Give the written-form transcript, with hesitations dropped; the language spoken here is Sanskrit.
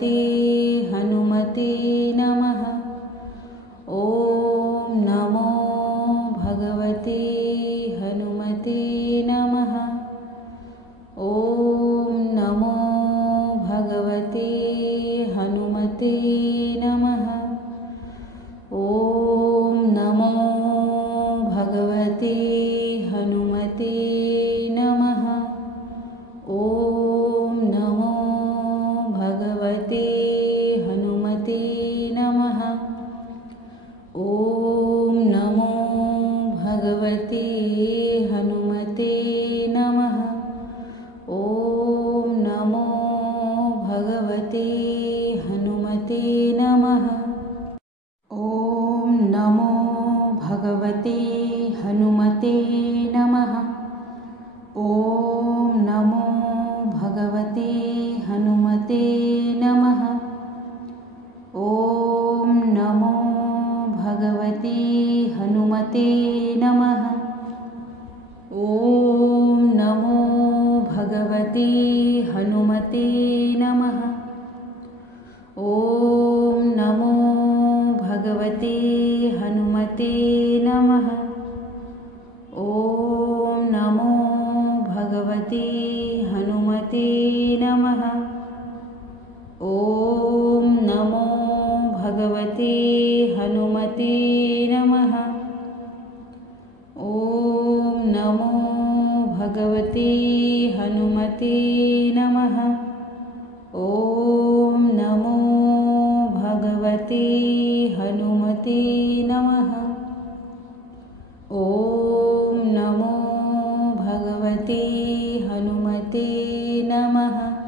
भगवते हनुमते नमः। ॐ नमो भगवते हनुमते नमः। ॐ नमो भगवते हनुमते नमः। ॐ नमो भगवते हनुमते नमः। ॐ नमो भगवते हनुमते नमः। ॐ नमो भगवते हनुमते नमः। ॐ नमो भगवते हनुमते नमः। ॐ नमो भगवते हनुमते नमः। ॐ नमो भगवते हनुमते नमः। ॐ नमो भगवते हनुमते नमः। ॐ नमो भगवते हनुमते नमः। ॐ नमो भगवते हनुमते नमः। ॐ नमो भगवते हनुमते नमः। ॐ नमो भगवते हनुमते नमः। ॐ नमो भगवते हनुमते नमः। ॐ नमो भगवते हनुमते नमः। ॐ नमो भगवते हनुमते नमः।